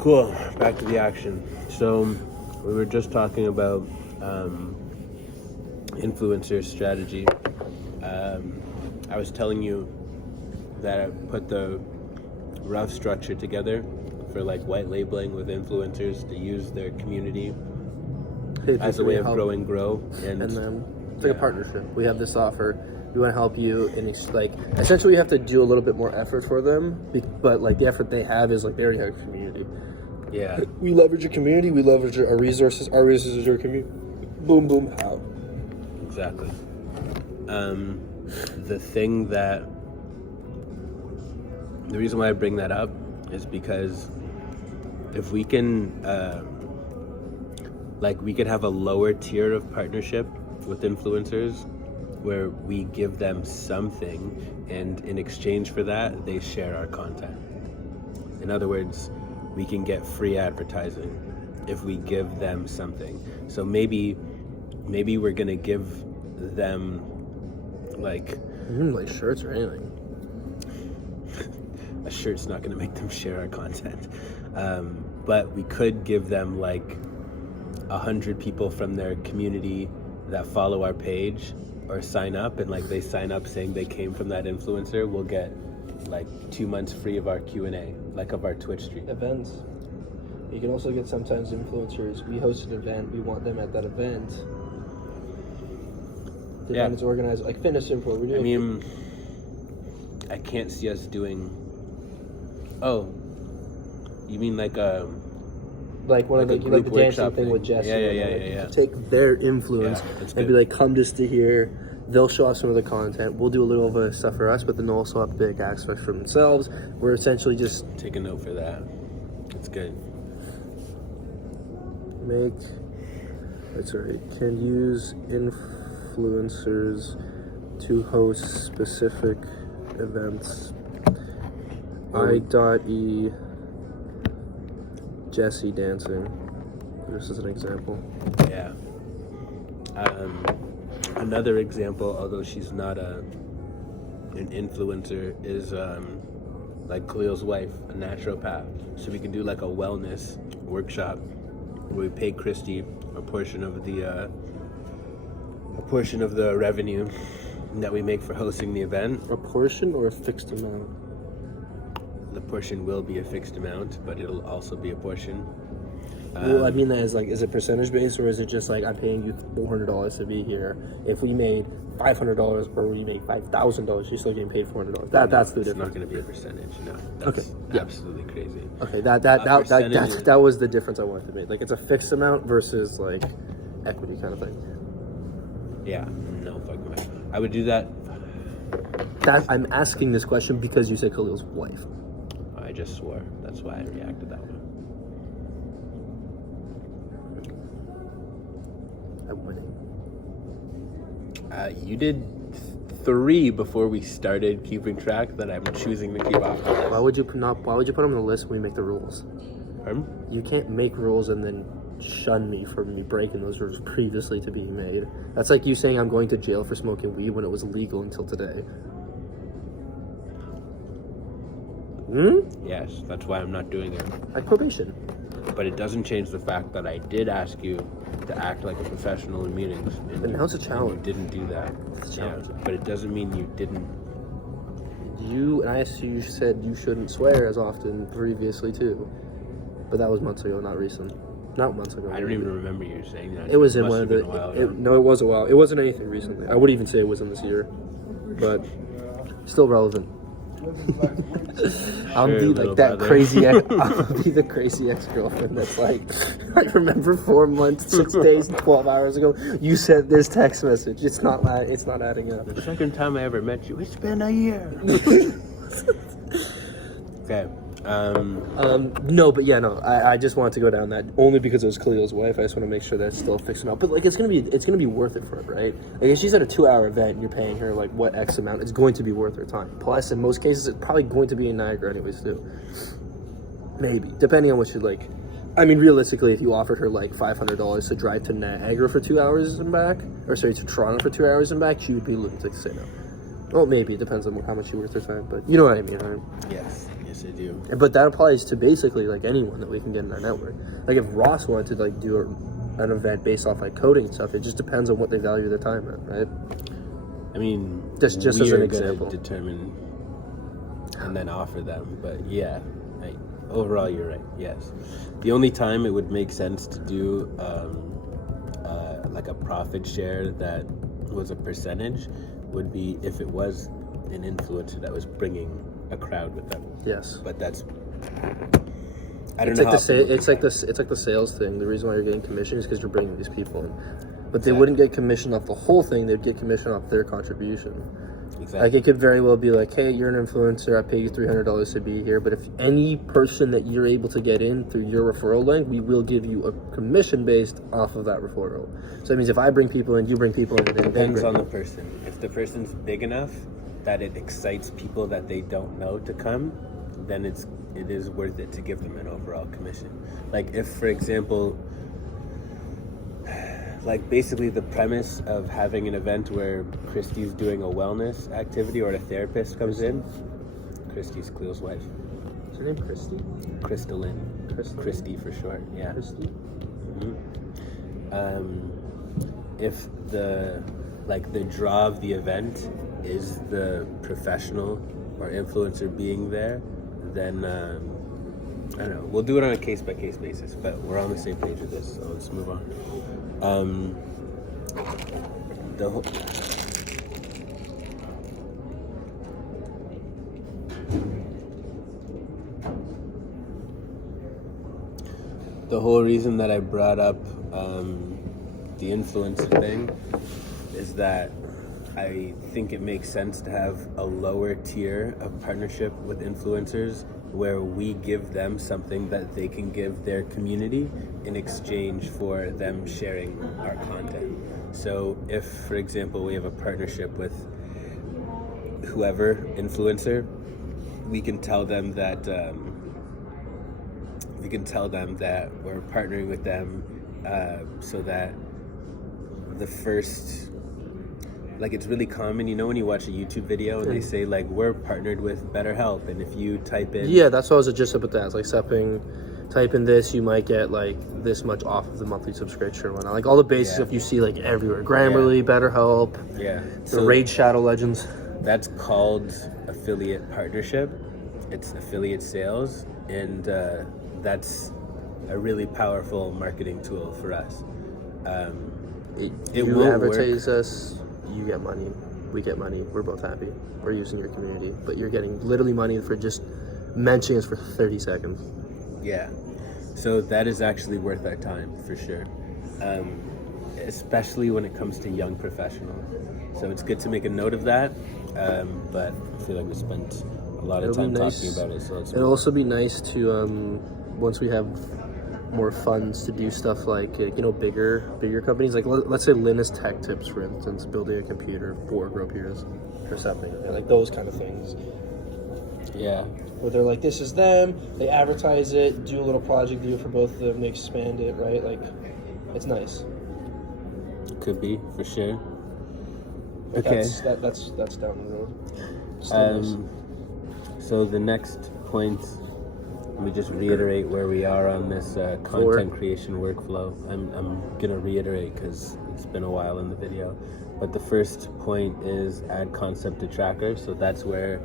Cool. Back to the action. So we were just talking about influencer strategy. I was telling you that I put the rough structure together for like white labeling with influencers to use their community as a way of grow. And then it's like a partnership. We have this offer. We want to help you, and it's like essentially we have to do a little bit more effort for them, but like the effort they have is like they already have a community. Yeah. We leverage your community. We leverage our resources. Our resources is your community. Boom, boom, out. Exactly. The reason why I bring that up is because if we can, we could have a lower tier of partnership with influencers where we give them something and in exchange for that, they share our content. In other words, we can get free advertising if we give them something. So maybe we're gonna give them like shirts or anything. A shirt's not gonna make them share our content, but we could give them like 100 people from their community that follow our page or sign up, and like they sign up saying they came from that influencer. We'll get like 2 months free of our Q&A, like of our Twitch stream. Events. You can also get sometimes influencers. We host an event. We want them at that event. The event is organized like fitness info. I mean, I can't see us doing. Oh, you mean like one of the dancing thing with Jesse? Yeah. Take their influence and be like, come just to here. They'll show us some of the content. We'll do a little bit of stuff for us, but then they'll also have big aspects for themselves. We're essentially just take a note for that. It's good. Can use influencers to host specific events. I.E. Jesse dancing. This is an example. Yeah. Another example, although she's not an influencer, is like Khalil's wife, a naturopath. So we can do like a wellness workshop where we pay Christy a portion of the revenue that we make for hosting the event. A portion or a fixed amount? The portion will be a fixed amount, but it'll also be a portion. Well, I mean that is like, is it percentage based or is it just like I'm paying you $400 to be here? If we made $500 or we made $5,000, you're still getting paid $400. That's the difference. It's not going to be a percentage. No. That's absolutely crazy. Okay, that was the difference I wanted to make. Like it's a fixed amount versus like equity kind of thing. Yeah. No fucking way. I would do that. I'm asking this question because you said Khalil's wife. I just swore. That's why I reacted that way. I'm winning. You did 3 before we started keeping track that I'm choosing to keep off the list. Why would you put them on the list when we make the rules? Pardon? You can't make rules and then shun me for me breaking those rules previously to being made. That's like you saying I'm going to jail for smoking weed when it was illegal until today. Yes, that's why I'm not doing it. Like probation. But it doesn't change the fact that I did ask you to act like a professional in meetings. And now it's a challenge. You didn't do that. It's a challenge. Yeah, but it doesn't mean you didn't. I said you shouldn't swear as often previously too. But that was months ago, not recent. Not months ago. I don't even remember you saying that. It was in one of the. No, it was a while. It wasn't anything recently. I wouldn't even say it was in this year, but still relevant. I'll be like that crazy. I'll be the crazy ex-girlfriend that's like, I remember 4 months, 6 days, 12 hours ago, you sent this text message. It's not adding up. The second time I ever met you, it's been a year. Okay. No, but yeah, no. I just wanted to go down that only because it was Khalil's wife. I just want to make sure that's still fixed amount. But like, it's gonna be worth it for her, right? Like, if she's at a 2-hour event and you're paying her like what X amount, it's going to be worth her time. Plus, in most cases, it's probably going to be in Niagara anyways too. Maybe, depending on what you like. I mean, realistically, if you offered her like $500 to drive to Niagara for 2 hours and back, or sorry, to Toronto for 2 hours and back, she would be looking to say no. Well, maybe it depends on how much you're worth their time, but you know what I mean, right? Yes, yes, I do. But that applies to basically like anyone that we can get in our network. Like if Ross wanted to like do an event based off like coding and stuff, it just depends on what they value their time at, right? I mean, Just as we an are gonna example. determine and then offer them. But yeah, like, overall, you're right. Yes, the only time it would make sense to do like a profit share that was a percentage would be if it was an influencer that was bringing a crowd with them. Yes. But that's I don't It's know. like How it's like the sales thing. The reason why you're getting commission is because you're bringing these people in, but they Exactly. wouldn't get commission off the whole thing. They'd get commission off their contribution. Exactly. Like it could very well be like, hey, you're an influencer. I pay you $300 to be here. But if any person that you're able to get in through your referral link, we will give you a commission based off of that referral. So that means if I bring people in, you bring people in. It depends on the person. If the person's big enough that it excites people that they don't know to come, then it is worth it to give them an overall commission. Like if, for example, like basically the premise of having an event where Christy's doing a wellness activity or a therapist comes in, Christy's Cleo's wife. Is her name Christy? Crystalline. Christy for short, yeah. Christy? If the draw of the event is the professional or influencer being there, then I don't know. We'll do it on a case-by-case basis, but we're on the same page with this, so let's move on. The whole reason that I brought up the influencer thing is that I think it makes sense to have a lower tier of partnership with influencers where we give them something that they can give their community in exchange for them sharing our content. So if, for example, we have a partnership with whoever influencer, we can tell them that we're partnering with them so that the first, like, it's really common, you know, when you watch a YouTube video and they say like, we're partnered with BetterHelp, and if you type in, Yeah, that's what I was just up with that. It's like type in this, you might get like this much off of the monthly subscription and whatnot. Like all the basic stuff you see like everywhere. Grammarly, BetterHelp, the Raid Shadow Legends. That's called affiliate partnership. It's affiliate sales, and that's a really powerful marketing tool for us. It You won't advertise us, you get money, we get money, we're both happy. We're using your community, but you're getting literally money for just mentioning us for 30 seconds. Yeah, so that is actually worth our time for sure, especially when it comes to young professionals. So it's good to make a note of that, but I feel like we spent a lot of time talking about it. So it'll also be nice to once we have more funds to do stuff like bigger companies, like let's say Linus Tech Tips, for instance, building a computer for Grow Peers or something, like those kind of things. Yeah, where they're like, this is them, they advertise it, do a little project deal for both of them, they expand it, right? Like, it's nice. Could be, for sure. But okay, that's down the road. So the next point, let me just reiterate where we are on this content creation workflow. I'm gonna reiterate because it's been a while in the video, but the first point is add concept to tracker. So that's where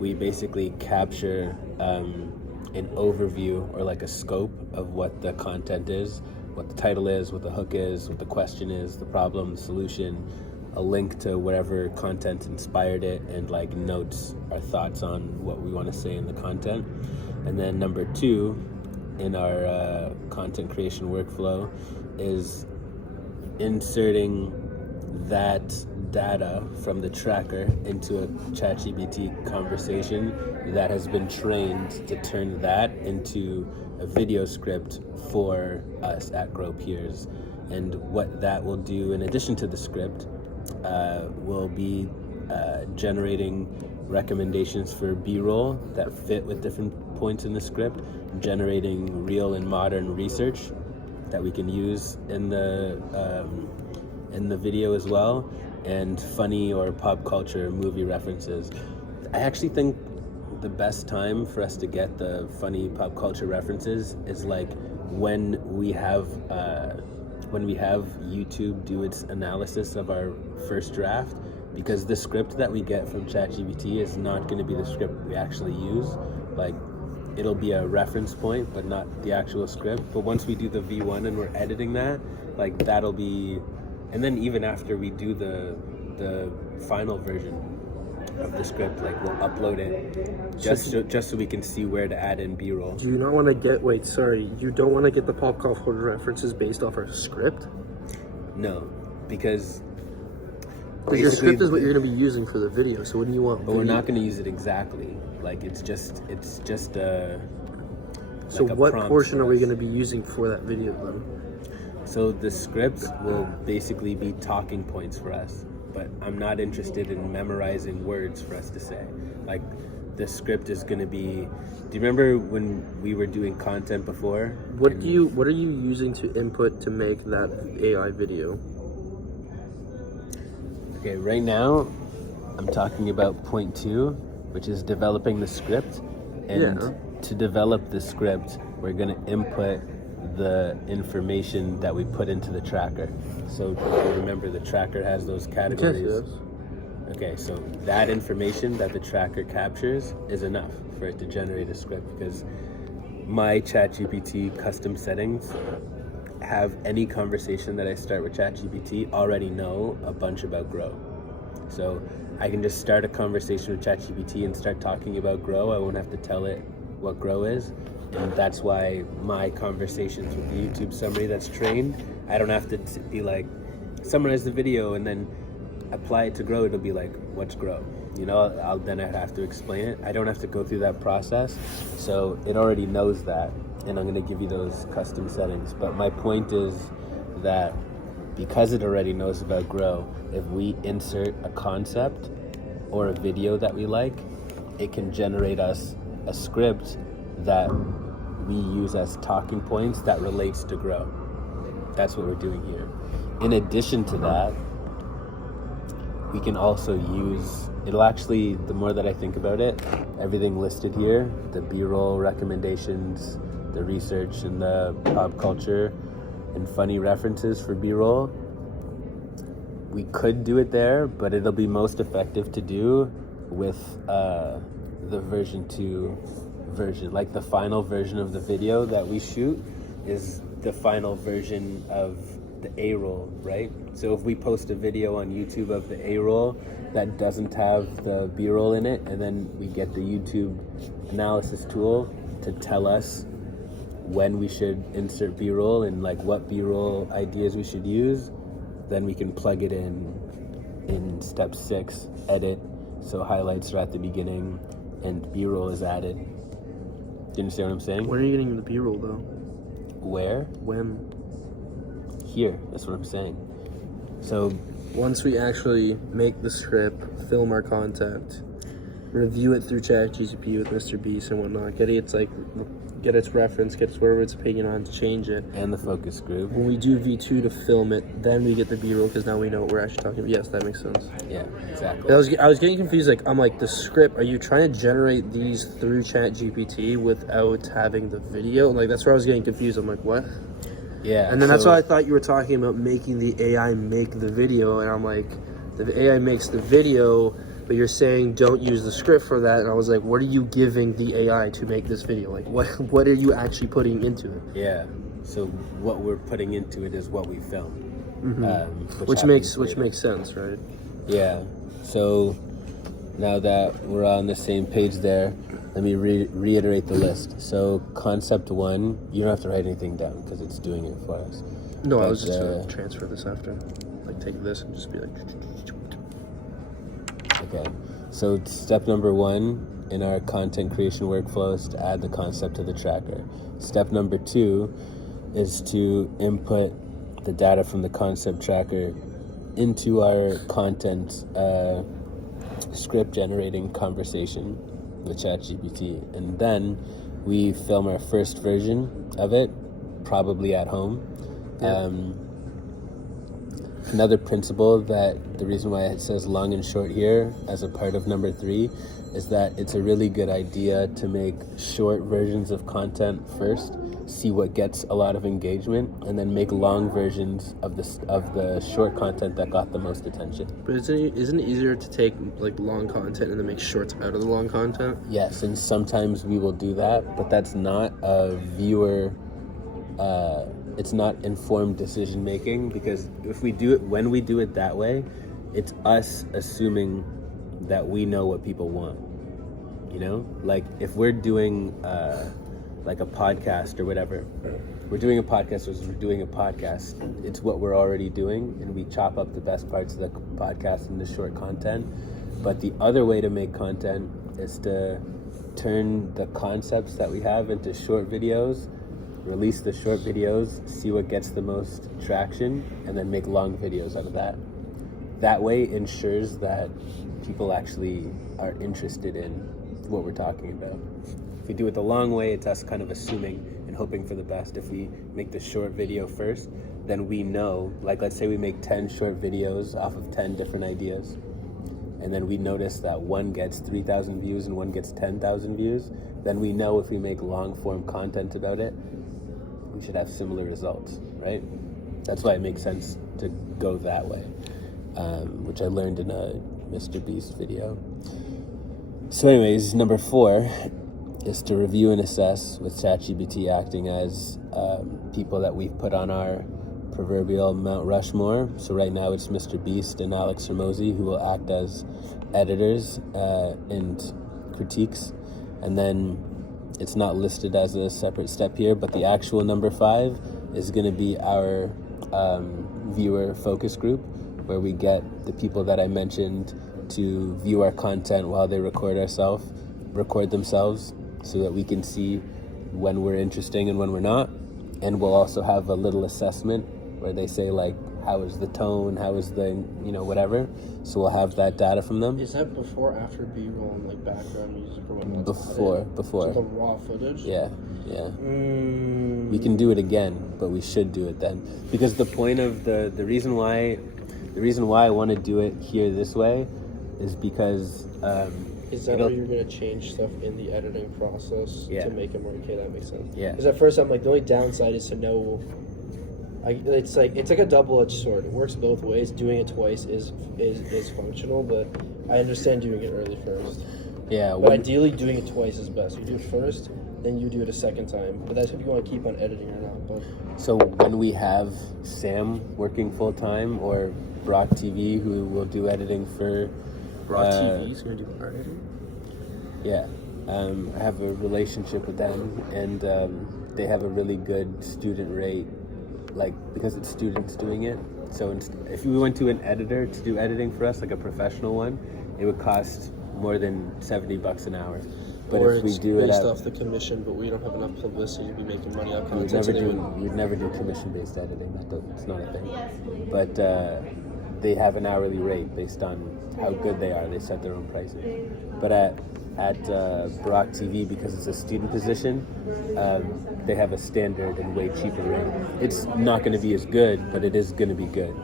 we basically capture an overview or like a scope of what the content is, what the title is, what the hook is, what the question is, the problem, the solution, a link to whatever content inspired it, and like notes or thoughts on what we want to say in the content. And then number 2 in our content creation workflow is inserting that data from the tracker into a ChatGPT conversation that has been trained to turn that into a video script for us at Grow Peers. And what that will do, in addition to the script, will be generating recommendations for B-roll that fit with different points in the script, generating real and modern research that we can use in the video as well, and funny or pop culture movie references. I actually think the best time for us to get the funny pop culture references is like when we have YouTube do its analysis of our first draft, because the script that we get from ChatGPT is not going to be the script we actually use. Like, it'll be a reference point, but not the actual script. But once we do the V1 and we're editing that, like that'll be, and then even after we do the final version of the script, like we'll upload it just so we can see where to add in B-roll. Do you not want to get, you don't want to get the pop culture references based off our script? No, because your script is what you're going to be using for the video, so what do you want? But we're not going to use it exactly. Like, it's just a... So like a what portion are we us. going to be using for that video then? So the script will basically be talking points for us, but I'm not interested in memorizing words for us to say. Like, the script is going to be... Do you remember when we were doing content before? What are you using to input to make that AI video? Okay, right now I'm talking about point 2, which is developing the script. And to develop the script, we're going to input the information that we put into the tracker. So if you remember, the tracker has those categories. Yes. Okay, so that information that the tracker captures is enough for it to generate a script, because my ChatGPT custom settings have any conversation that I start with ChatGPT already know a bunch about Grow. So I can just start a conversation with ChatGPT and start talking about Grow. I won't have to tell it what Grow is. And that's why my conversations with the YouTube summary that's trained, I don't have to be like, summarize the video and then apply it to Grow. It'll be like, what's Grow? You know, I'd have to explain it. I don't have to go through that process. So it already knows that. And I'm going to give you those custom settings. But my point is that because it already knows about Grow, if we insert a concept or a video that we like, it can generate us a script that we use as talking points that relates to Grow. That's what we're doing here. In addition to that, we can also use, it'll actually, the more that I think about it, everything listed here, the B-roll recommendations, the research and the pop culture and funny references for B-roll, we could do it there, but it'll be most effective to do with the version 2 version. Like, the final version of the video that we shoot is the final version of the A-roll, right? So if we post a video on YouTube of the A-roll that doesn't have the B-roll in it, and then we get the YouTube analysis tool to tell us when we should insert B-roll and like what B-roll ideas we should use, then we can plug it in step 6, edit, so highlights are at the beginning and B-roll is added. Do you understand what I'm saying? When are you getting the B-roll though? Where? When? Here, that's what I'm saying. So once we actually make the script, film our content, review it through ChatGPT with Mr. Beast and whatnot, get its reference, get its whatever its opinion on, to change it. And the focus group. When we do V2 to film it, then we get the B-roll, because now we know what we're actually talking about. Yes, that makes sense. Yeah, exactly. I was getting confused. Like, I'm like, the script, are you trying to generate these through ChatGPT without having the video? Like, that's where I was getting confused. I'm like, what? Yeah. And then that's why I thought you were talking about making the AI make the video, and I'm like, the AI makes the video, but you're saying don't use the script for that, and I was like, what are you giving the AI to make this video? Like, what are you actually putting into it? Yeah. So what we're putting into it is what we filmed. Mm-hmm. Which makes sense, right? Yeah. So now that we're on the same page there, let me reiterate the list. So concept 1, you don't have to write anything down because it's doing it for us. No, but, I was just going to transfer this after. Like, take this and just be like... Okay. So step number 1 in our content creation workflow is to add the concept to the tracker. Step number 2 is to input the data from the concept tracker into our content script generating conversation with ChatGPT, and then we film our first version of it, probably at home. Yeah. another principle that the reason why it says long and short here as a part of number 3 is that it's a really good idea to make short versions of content first, see what gets a lot of engagement, and then make long versions of the short content that got the most attention. But isn't it easier to take like long content and then make shorts out of the long content? Yes, and sometimes we will do that, but that's not a viewer. It's not informed decision making, because when we do it that way, it's us assuming that we know what people want. You know, like if we're doing like a podcast or whatever, we're doing a podcast, it's what we're already doing, and we chop up the best parts of the podcast into short content. But the other way to make content is to turn the concepts that we have into short videos, release the short videos, see what gets the most traction, and then make long videos out of that. That way ensures that people actually are interested in what we're talking about. If we do it the long way, it's us kind of assuming and hoping for the best. If we make the short video first, then we know, like let's say we make 10 short videos off of 10 different ideas, and then we notice that one gets 3,000 views and one gets 10,000 views, then we know if we make long form content about it, we should have similar results, right? That's why it makes sense to go that way, which I learned in a Mr. Beast video. So anyways, number 4 is to review and assess with ChatGPT acting as people that we've put on our proverbial Mount Rushmore. So right now it's Mr. Beast and Alex Hormozi, who will act as editors and critiques. And then it's not listed as a separate step here, but the actual number 5 is going to be our viewer focus group, where we get the people that I mentioned to view our content while they record themselves, so that we can see when we're interesting and when we're not. And we'll also have a little assessment where they say like, how is the tone, how is the, whatever. So we'll have that data from them. Is that before, after B-roll and like background music or whatnot? Before. So the raw footage? Yeah. We can do it again, but we should do it then. Because the point of the reason why I want to do it here this way is because is that where you're going to change stuff in the editing process to make it more okay? That makes sense. Yeah. Because at first I'm like, the only downside is to know. It's like a double-edged sword. It works both ways. Doing it twice is functional, but I understand doing it early first. Yeah. But ideally, doing it twice is best. You do it first, then you do it a second time. But that's if you want to keep on editing or not. But so when we have Sam working full time, or Brock TV, who will do editing for. Brock TV is going to do art editing? Yeah. I have a relationship with them, and they have a really good student rate, like, because it's students doing it. So if we went to an editor to do editing for us, like a professional one, it would cost more than $70 an hour. But or if we do it based off the commission, but we don't have enough publicity to be making money off content. You'd never do commission-based editing. It's not a thing. But they have an hourly rate based on how good they are. They set their own prices. But at Brock TV, because it's a student position, they have a standard and way cheaper rate. It's not going to be as good, but it is going to be good.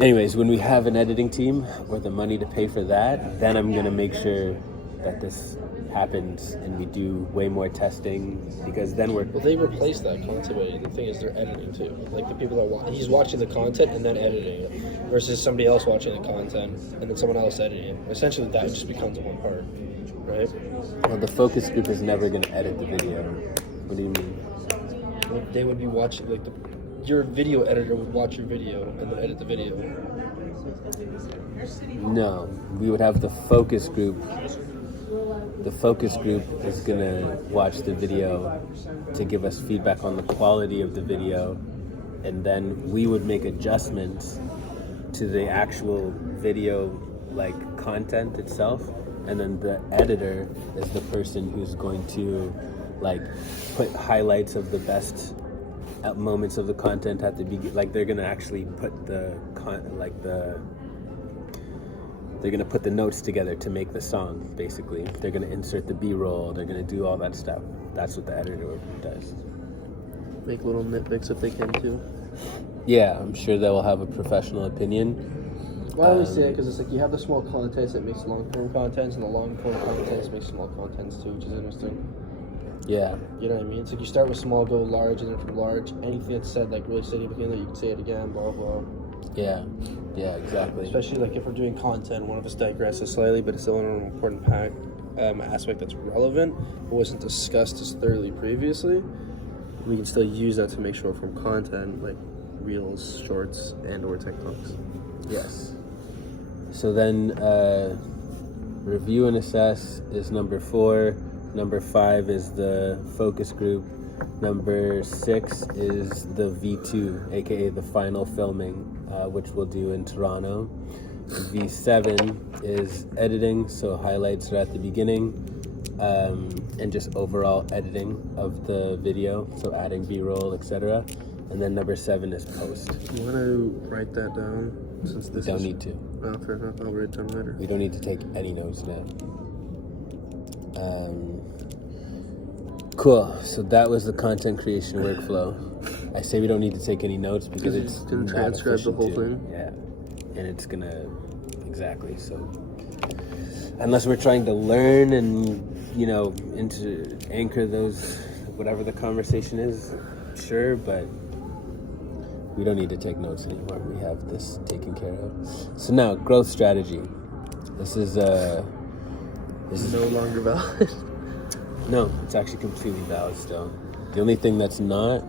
Anyways, when we have an editing team or the money to pay for that, then I'm going to make sure that this happens and we do way more testing, because then Well, they replace that content. The thing is, they're editing too. Like the people that he's watching the content and then editing it, versus somebody else watching the content and then someone else editing it. Essentially, that just becomes one part, right? Well, the focus group is never going to edit the video. What do you mean? Like, they would be watching, like your video editor would watch your video and then edit the video. No, we would have the focus group. The focus group is going to watch the video to give us feedback on the quality of the video, and then we would make adjustments to the actual video, like content itself, and then the editor is the person who's going to like put highlights of the best moments of the content at the beginning. Like they're going to actually put they're going to put the notes together to make the song, basically. They're going to insert the B-roll. They're going to do all that stuff. That's what the editor does. Make little nitpicks if they can, too. Yeah, I'm sure they will have a professional opinion. Why do we say it? Because it's like you have the small contents that makes long-form contents, and the long-form contents makes small contents too, which is interesting. Yeah. You know what I mean? It's like you start with small, go large, and then from large, anything that's said like really significantly, you can say it again, blah blah. Yeah. Yeah, exactly. Especially like if we're doing content, one of us digresses slightly, but it's still an important aspect that's relevant, but wasn't discussed as thoroughly previously. We can still use that to make short-form content like reels, shorts, and/or TikToks. Yes. So then, review and assess is number 4. Number 5 is the focus group. Number 6 is the V2, aka the final filming, which we'll do in Toronto. V7 is editing, so highlights are at the beginning, and just overall editing of the video, so adding B-roll, etc. And then number 7 is post. You want to write that down? Since this Don't need to. Oh, fair enough. I'll write it down later. We don't need to take any notes now. Cool. So that was the content creation workflow. I say we don't need to take any notes because it's gonna not transcribe the efficient whole to. thing. Yeah, and it's gonna exactly. So unless we're trying to learn and into anchor those whatever the conversation is, sure, but we don't need to take notes anymore. We have this taken care of. So now, growth strategy. This is no longer valid. No, it's actually completely valid still. The only thing that's not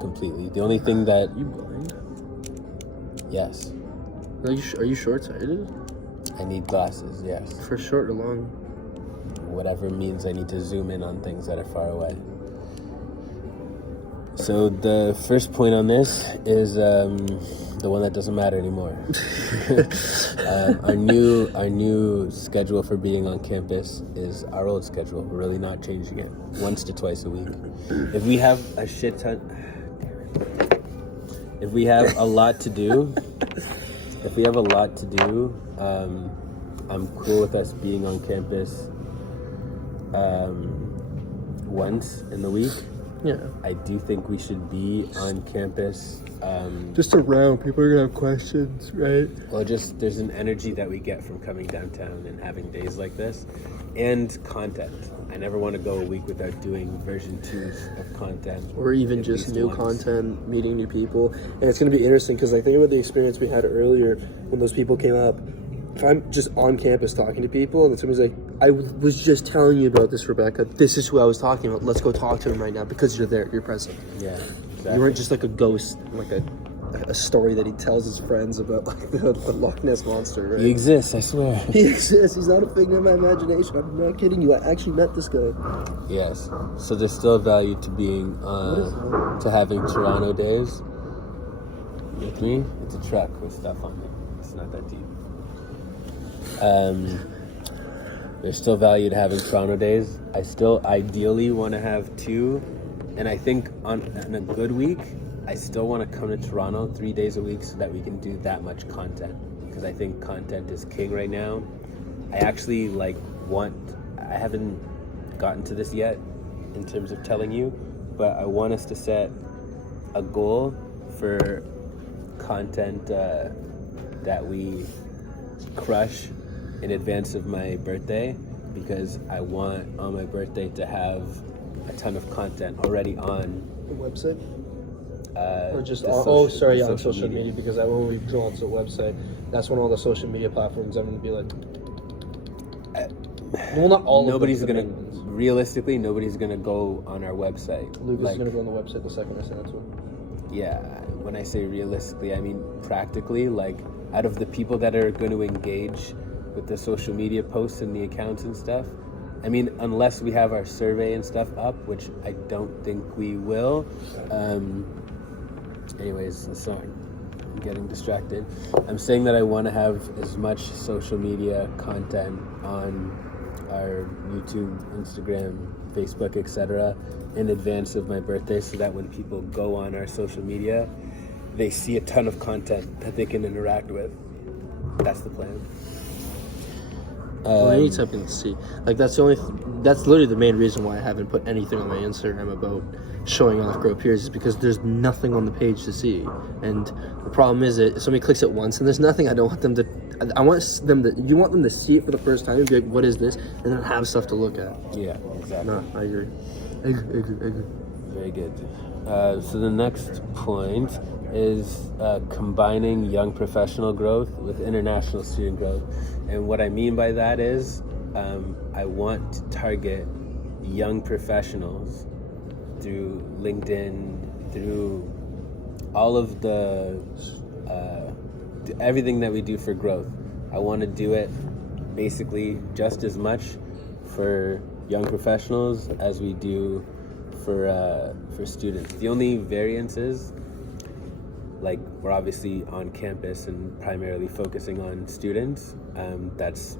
completely. The only thing that You blind? yes, Are you short-sighted? I need glasses. Yes, For short or long? whatever means I need to zoom in on things that are far away. So the first point on this is the one that doesn't matter anymore. Our new schedule for being on campus is our old schedule. We're really not changing it. Once to twice a week. If we have a shit ton, if we have a lot to do, I'm cool with us being on campus once in the week. Yeah. I do think we should be on campus. Just around. People are going to have questions, right? Well, just there's an energy that we get from coming downtown and having days like this, and content. I never want to go a week without doing version 2s of content. Or even at just least new once. content, meeting new people. And it's going to be interesting because I think about the experience we had earlier when those people came up. If I'm just on campus talking to people and somebody's like, I was just telling you about this, Rebecca. This is who I was talking about. Let's go talk to him right now because you're there. You're present. Yeah, exactly. You weren't just like a ghost, like a story that he tells his friends about, like the Loch Ness Monster, right? He exists, I swear. He exists. He's not a figment of my imagination. I'm not kidding you. I actually met this guy. Yes. So there's still value to being to having Toronto days. With me, it's a truck with stuff on it. It's not that deep. There's still value to having Toronto days. I still ideally want to have 2, and I think on a good week, I still want to come to Toronto 3 days a week so that we can do that much content, because I think content is king right now. I actually I haven't gotten to this yet in terms of telling you, but I want us to set a goal for content that we crush in advance of my birthday, because I want on my birthday to have a ton of content already on The website? Or just the on social social media, because that when we go onto the website, that's when all the social media platforms I'm going to be like, well, not all nobody's of them. gonna realistically nobody's gonna go on our website. Lucas is going to go on the website the second I send it to him. Yeah, when I say realistically, I mean practically. Like, out of the people that are going to engage with the social media posts and the accounts and stuff, I mean, unless we have our survey and stuff up, which I don't think we will. Anyways, sorry, I'm getting distracted. I'm saying that I want to have as much social media content on our YouTube, Instagram, Facebook, etc. in advance of my birthday, so that when people go on our social media, they see a ton of content that they can interact with. That's the plan. Well, I need something to see. Like that's literally the main reason why I haven't put anything on my Instagram about showing off Grow Peers is because there's nothing on the page to see. And the problem is that if somebody clicks it once and there's nothing, I don't want them to. You want them to see it for the first time and be like, "What is this?" and then have stuff to look at. Yeah, exactly. No, I agree. I agree. Very good. So the next point is combining young professional growth with international student growth. And what I mean by that is I want to target young professionals through LinkedIn, through all of the everything that we do for growth. I want to do it basically just as much for young professionals as we do for students. The only variance is, like, we're obviously on campus and primarily focusing on students. That's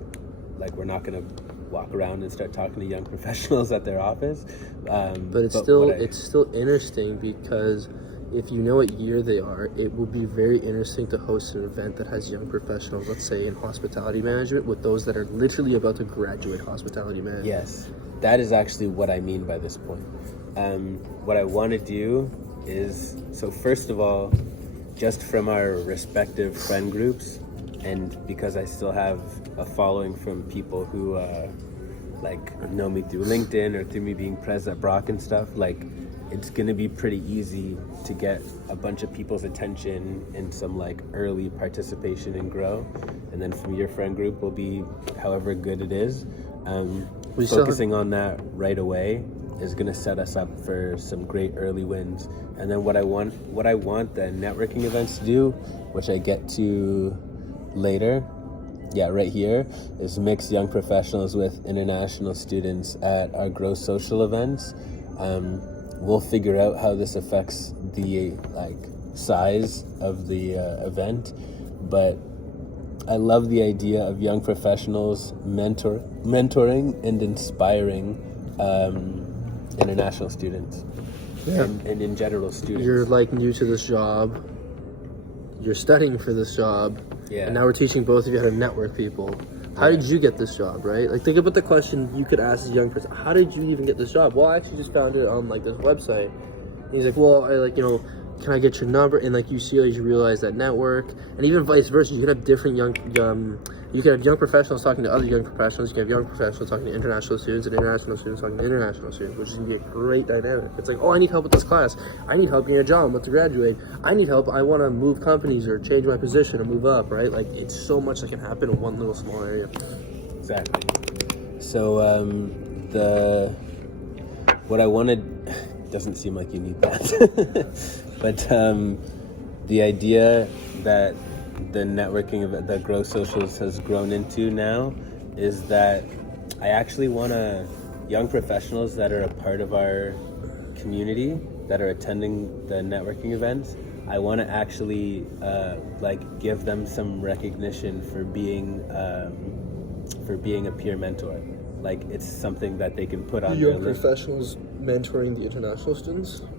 like, we're not going to walk around and start talking to young professionals at their office. But it's still interesting because if you know what year they are, it will be very interesting to host an event that has young professionals, let's say in hospitality management, with those that are literally about to graduate hospitality management. Yes, that is actually what I mean by this point. What I want to do is, so first of all, just from our respective friend groups, and because I still have a following from people who like know me through LinkedIn or through me being present at Brock and stuff, like, it's going to be pretty easy to get a bunch of people's attention and some like early participation and grow. And then from your friend group will be however good it is. Focusing on that right away is going to set us up for some great early wins. And then what I want the networking events to do, which I get to later, right here, is mix young professionals with international students at our Grow Social events. We'll figure out how this affects the size of the event, but I love the idea of young professionals mentoring and inspiring international students, and in general students. You're like new to this job, you're studying for this job, and now we're teaching both of you how to network people. How did you get this job, right? Like, think about the question you could ask a young person. How did you even get this job? Well, I actually just found it on, like, this website. And he's like, well, can I get your number? And, like, you realize that network. And even vice versa. You can have different young professionals talking to other young professionals. You can have young professionals talking to international students and international students talking to international students, which is going to be a great dynamic. It's like, oh, I need help with this class. I need help getting a job. I'm about to graduate. I need help. I want to move companies or change my position or move up, right? Like, it's so much that can happen in one little small area. Exactly. So, what I wanted, doesn't seem like you need that, but the idea that the networking event that Grow Socials has grown into now is that I actually want young professionals that are a part of our community that are attending the networking events. I want to actually give them some recognition for being a peer mentor. Like, it's something that they can put on young professionals mentoring the international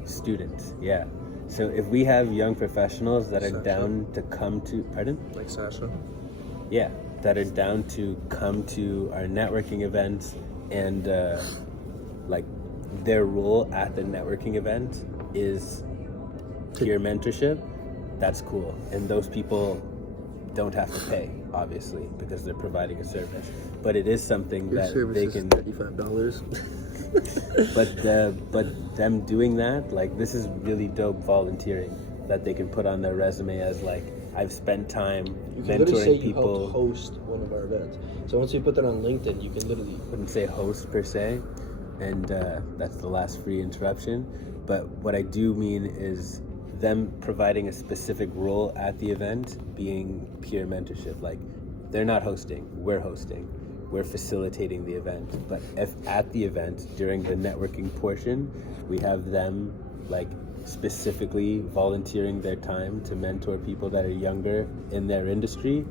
students, yeah. So if we have young professionals that are down to come to, like Sasha, that are down to come to our networking events, and their role at the networking event is peer mentorship, that's cool. And those people don't have to pay, obviously, because they're providing a service. But it is something that they can. $35. But them doing that, like, this is really dope volunteering that they can put on their resume as, like, I've spent time mentoring people. You helped host one of our events. So once you put that on LinkedIn, you can literally. Wouldn't say host per se, and that's the last free interruption. But what I do mean is them providing a specific role at the event being peer mentorship. Like, they're not hosting, we're hosting. We're facilitating the event. But if at the event, during the networking portion, we have them, like, specifically volunteering their time to mentor people that are younger in their industry,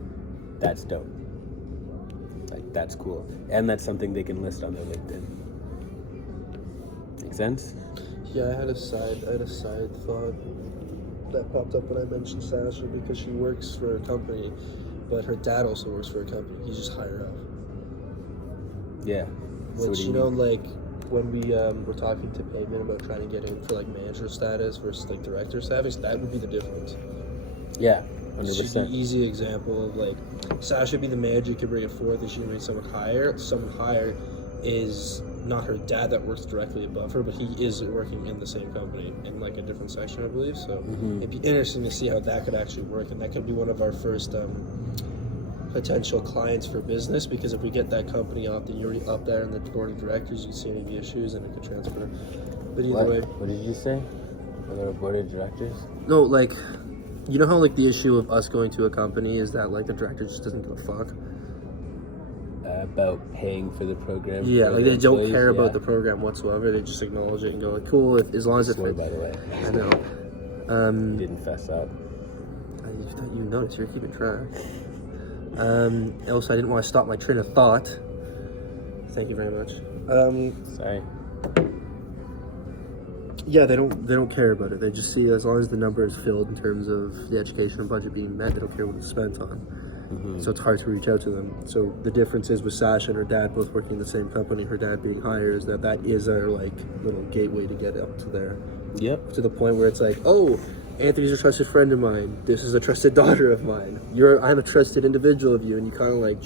that's dope. Like, that's cool. And that's something they can list on their LinkedIn. Make sense? Yeah, I had a side thought that popped up when I mentioned Sasha, because she works for a company, but her dad also works for a company. He's just higher up. Yeah. So what Which, do you know, mean? like, when we were talking to Payman about trying to get in for, like, manager status versus, like, director status, that would be the difference. Yeah, She'd be 100%. easy example of, like, Sasha would be the manager, you could bring it forth, and she can bring someone higher. Someone higher is not her dad that works directly above her, but he is working in the same company in, like, a different section, I believe. So it'd be interesting to see how that could actually work, and that could be one of our first potential clients for business, because if we get that company up, then you're up there in the board of directors, you see any issues, and it could transfer. But either way, What did you say? Are board of directors? no, like, you know how, like, the issue of us going to a company is that, like, the director just doesn't give a fuck. About paying for the program. Yeah, for like, the they don't employees, care yeah. about the program whatsoever. They just acknowledge it and go, like, cool, as long as it Slur, fits. by the way. I know. You didn't fess up. I thought you noticed. You're keeping track. Also, I didn't want to stop my train of thought. Thank you very much. Sorry. Yeah, they don't care about it. They just see as long as the number is filled in terms of the education budget being met, they don't care what it's spent on. So it's hard to reach out to them. So the difference is with Sasha and her dad both working in the same company, her dad being higher, is that is our, like, little gateway to get up to there. Yep. To the point where it's like, oh, Anthony's a trusted friend of mine. This is a trusted daughter of mine. I'm a trusted individual of you, and you kind of like.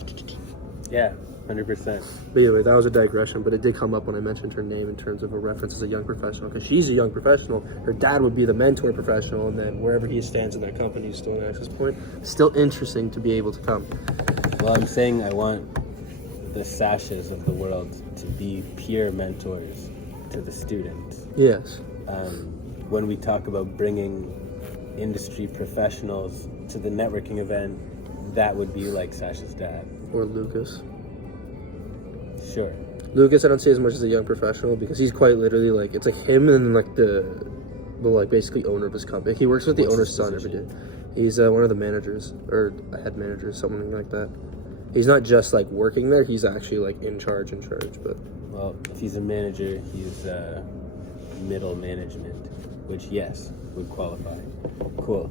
Yeah, 100%. But either way, that was a digression, but it did come up when I mentioned her name in terms of a reference as a young professional, because she's a young professional. Her dad would be the mentor professional, and then wherever he stands in that company, he's still an access point. Still interesting to be able to come. Well, I'm saying I want the Sashas of the world to be peer mentors to the students. Yes. When we talk about bringing industry professionals to the networking event, that would be like Sasha's dad. Or Lucas. Sure. Lucas, I don't see as much as a young professional, because he's quite literally like, it's like him and like the like basically owner of his company. He works with the What's owner's his son every day. position? He's one of the managers, or a head manager, something like that. He's not just like working there, he's actually like in charge, but Well, if he's a manager, he's middle management, which, yes, would qualify. Cool.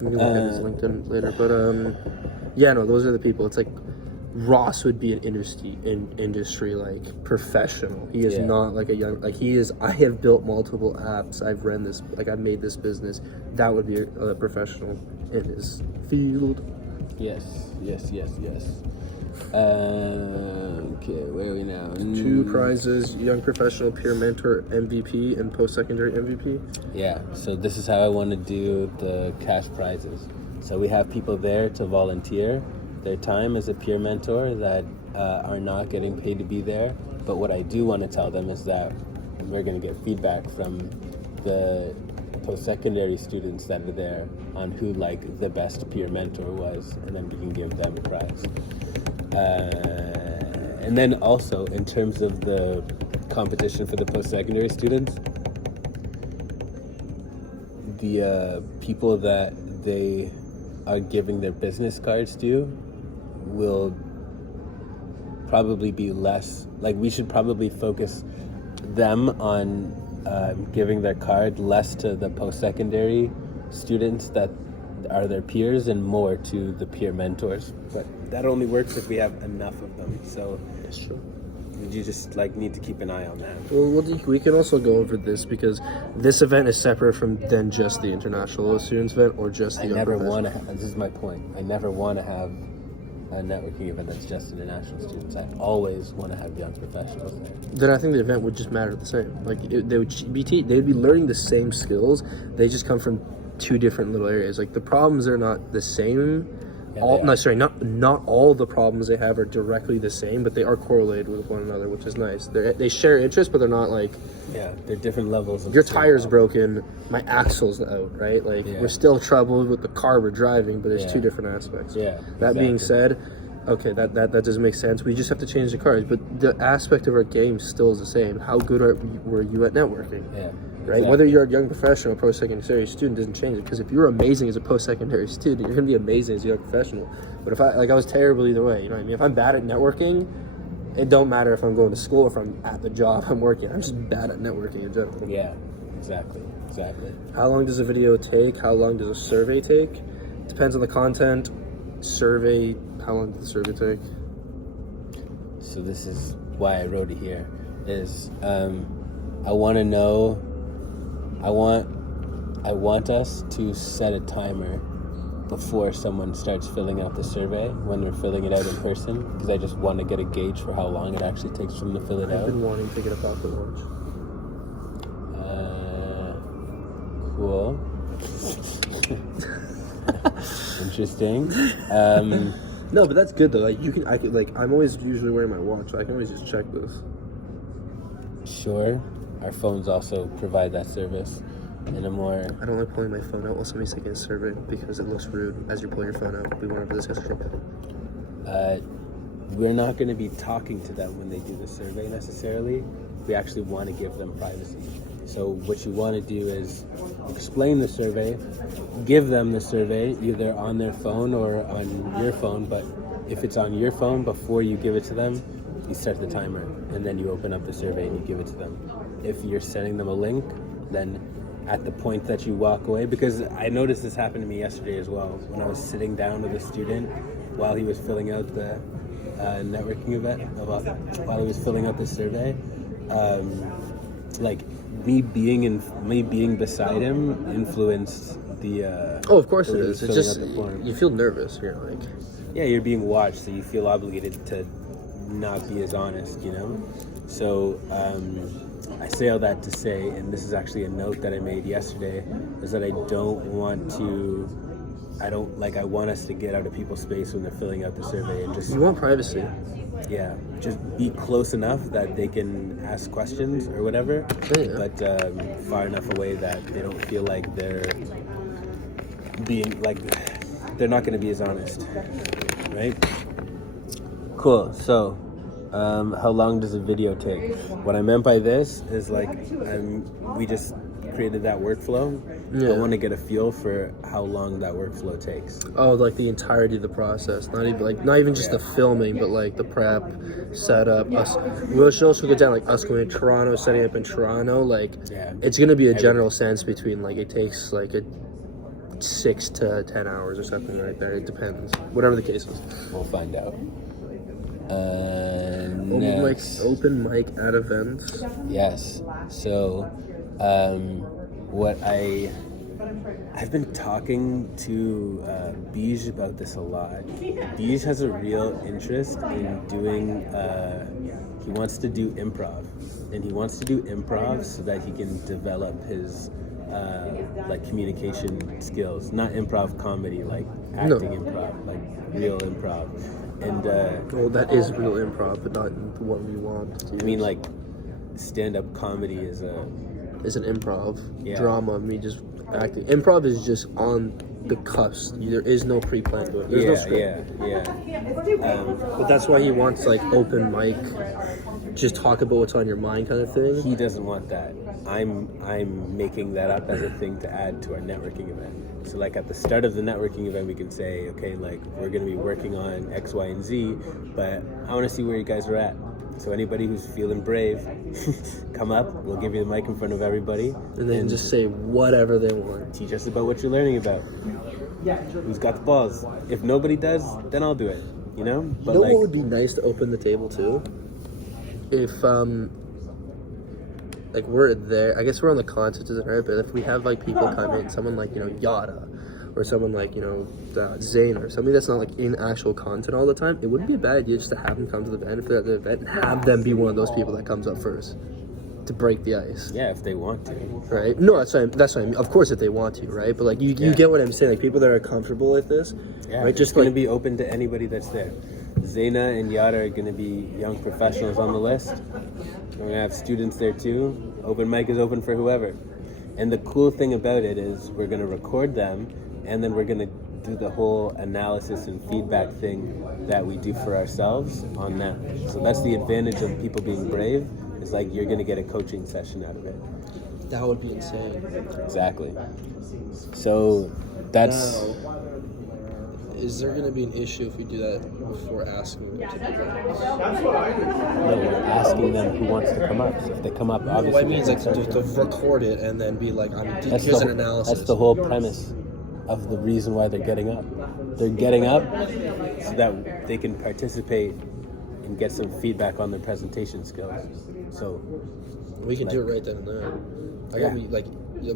we can look at his LinkedIn later. But yeah, no, those are the people. It's like Ross would be an industry like professional. He is Yeah. not like a young, like he is. I have built multiple apps. I've run this, like I've made this business. That would be a professional in his field. Yes. Okay, where are we now? 2 prizes: young professional, peer mentor MVP, and post-secondary MVP. Yeah, so this is how I want to do the cash prizes. So we have people there to volunteer their time as a peer mentor that are not getting paid to be there. But what I do want to tell them is that we're going to get feedback from the post-secondary students that are there on who like the best peer mentor was, and then we can give them a prize. And then also in terms of the competition for the post-secondary students, the people that they are giving their business cards to will probably be less, like we should probably focus them on giving their card less to the post-secondary students that are their peers and more to the peer mentors. But that only works if we have enough of them. So That's true. you just like need to keep an eye on that. Well, we can also go over this, because this event is separate from then just the international students event or just the I young never professional. want to. This is my point. I never want to have a networking event that's just international students. I always want to have young professionals there. Then I think the event would just matter the same. Like they would they'd be learning the same skills. They just come from 2 different little areas. Like the problems are not the same. Yeah, they are. Not all the problems they have are directly the same, but they are correlated with one another, which is nice. They share interests, but they're not like, Yeah, they're different levels of your the same tire's problem. broken, my axle's out, right? Like Yeah. we're still troubled with the car we're driving, but there's Yeah. 2 different aspects. Yeah, That being exactly. said, okay, that doesn't make sense. We just have to change the cars, but the aspect of our game still is the same. How good were you at networking? Yeah. Right? exactly. Whether you're a young professional or post-secondary student doesn't change it, because if you're amazing as a post-secondary student, you're going to be amazing as a young professional. But if I was terrible either way, you know what I mean? If I'm bad at networking, it don't matter if I'm going to school or if I'm at the job I'm working. I'm just bad at networking in general. Yeah, exactly. How long does a video take? How long does a survey take? Depends on the content. Survey, how long does the survey take? so this is why I wrote it here, is I want to know, I want us to set a timer before someone starts filling out the survey when they're filling it out in person, because I just want to get a gauge for how long it actually takes for them to fill it out. I've been wanting to get up after lunch. Cool. Interesting. No, but that's good though. Like I could like I'm always usually wearing my watch, so I can always just check this. Sure. Our phones also provide that service in a more... I don't like pulling my phone out while somebody's taking a survey because it looks rude as you're pulling your phone out. We went over this yesterday. We're not going to be talking to them when they do the survey necessarily. We actually want to give them privacy. So what you want to do is explain the survey, give them the survey either on their phone or on your phone, but if it's on your phone, before you give it to them, you start the timer and then you open up the survey and you give it to them. If you're sending them a link, then at the point that you walk away, because I noticed this happened to me yesterday as well, when I was sitting down with a student while he was filling out the networking event, while he was filling out the survey, like me being beside him influenced the oh, of course it is. It's just form. you feel nervous. You're like, yeah, you're being watched, so you feel obligated to not be as honest, you know. So I say all that to say, and this is actually a note that I made yesterday, is that I want us to get out of people's space when they're filling out the survey and just... You want privacy. Yeah, just be close enough that they can ask questions or whatever, Yeah. but far enough away that they don't feel like they're being, like, they're not going to be as honest, right? Cool, so... how long does a video take? What I meant by this is like we just created that workflow. Yeah. I want to get a feel for how long that workflow takes. Oh, like the entirety of the process, not even just the filming, but like the prep, setup. We'll go down like us going to Toronto, setting up in Toronto. Like, Yeah. it's gonna be a general sense between like it takes like 6 to 10 hours or something like that. It depends, whatever the case is. We'll find out. Open mic at events. Yes. So, what I've been talking to Bij about this a lot. Bij has a real interest in doing. He wants to do improv, and he wants to do improv so that he can develop his like communication skills. Not improv comedy, like acting improv, like real improv. And Well, that is real improv, but not what we want. I mean, like, stand-up comedy is an improv Yeah. drama. Me just acting. Improv is just on the cusp. There is no pre-plan to it. There's no script. yeah. But that's why he wants like open mic, just talk about what's on your mind kind of thing. He doesn't want that. I'm making that up as a thing to add to our networking event. So like at the start of the networking event, we can say, okay, like we're going to be working on X, Y, and Z, but I want to see where you guys are at. So anybody who's feeling brave, come up. We'll give you the mic in front of everybody. And then just say whatever they want. Teach us about what you're learning about. Who's got the balls? If nobody does, then I'll do it. You know? But You know what would be nice to open the table too? If like we're there, I guess we're on the concerts, right? But if we have like people come in, someone like Yada, or someone like Zayn, or somebody that's not like in actual content all the time, it wouldn't be a bad idea just to have them come to the event for the event and have them be one of those people that comes up first to break the ice. Yeah, if they want to. Right? No, that's what I mean. Of course, if they want to, right? But like you get what I'm saying. Like people that are comfortable with this, Yeah, right? it's Just going to like be open to anybody that's there. Zaina and Yada are going to be young professionals on the list. We're going to have students there too. Open mic is open for whoever. And the cool thing about it is we're going to record them, and then we're going to do the whole analysis and feedback thing that we do for ourselves on them. So that's the advantage of people being brave, is like you're going to get a coaching session out of it. that would be insane. Exactly. So that's... Now, is there going to be an issue if we do that before asking them to do that? No, we're asking them who wants to come up. So if they come up, obviously... What I mean is like to record it and then be like, here's an analysis. That's the whole premise of the reason why they're getting up. They're getting up so that they can participate and get some feedback on their presentation skills. So We can do it right then and there. I'm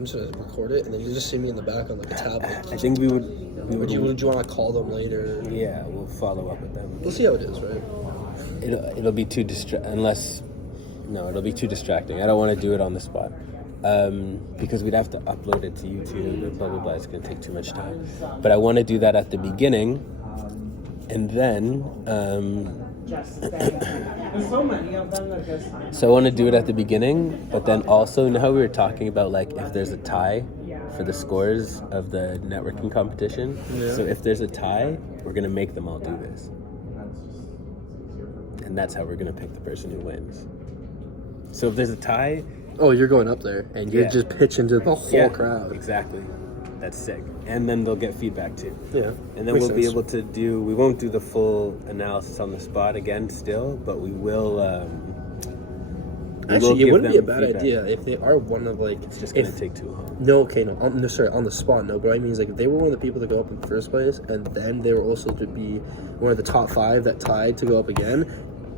just gonna record it, and then you just see me in the back on like a tablet. I think we would. Would you want to call them later? Yeah, we'll follow up with them. We'll see how it is, right? It'll be too it'll be too distracting. I don't want to do it on the spot. Because we'd have to upload it to YouTube and blah blah blah. It's gonna take too much time. But I want to do that at the beginning, and then so I want to do it at the beginning, but then also now we were talking about like if there's a tie for the scores of the networking competition. Yeah. So if there's a tie, we're gonna make them all do this, and that's how we're gonna pick the person who wins. So if there's a tie. Oh, you're going up there, and you're just pitching to the whole crowd. Exactly. That's sick. And then they'll get feedback too. Yeah. And then we'll be able to we won't do the full analysis on the spot again still, but we will... Actually, it wouldn't be a bad idea if they are one of like... It's just going to take too long. No, okay, no. On the spot, no. But I mean, is like if they were one of the people to go up in the first place, and then they were also to be one of the top 5 that tied to go up again,